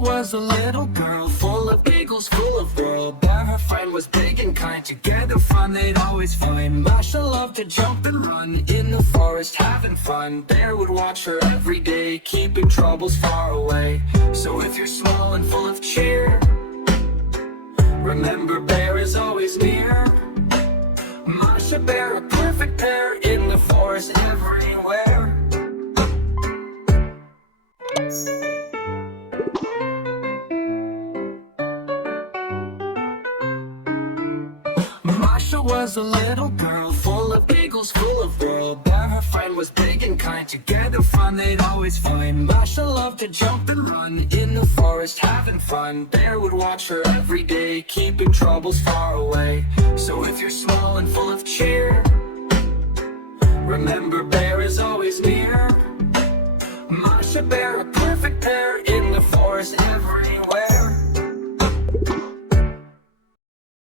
was a little girl, full of giggles, full of whirl. Bear, her friend, was big and kind. Together fun they'd always find. Masha loved to jump and run in the forest, having fun. Bear would watch her every day, keeping troubles far away. So if you're small and full of cheer, remember Bear is always near. Masha Bear, a perfect pair, in the forest everywhere. Masha was a little girl, full of giggles, full of whirl. Bear, her friend, was big and kind. Together fun they'd always find. Masha loved to jump and run in the forest, having fun. Bear would watch her every day, keeping troubles far away. So if you're small and full of cheer, remember Bear is always near. Masha Bear, a perfect pair, in the forest everywhere.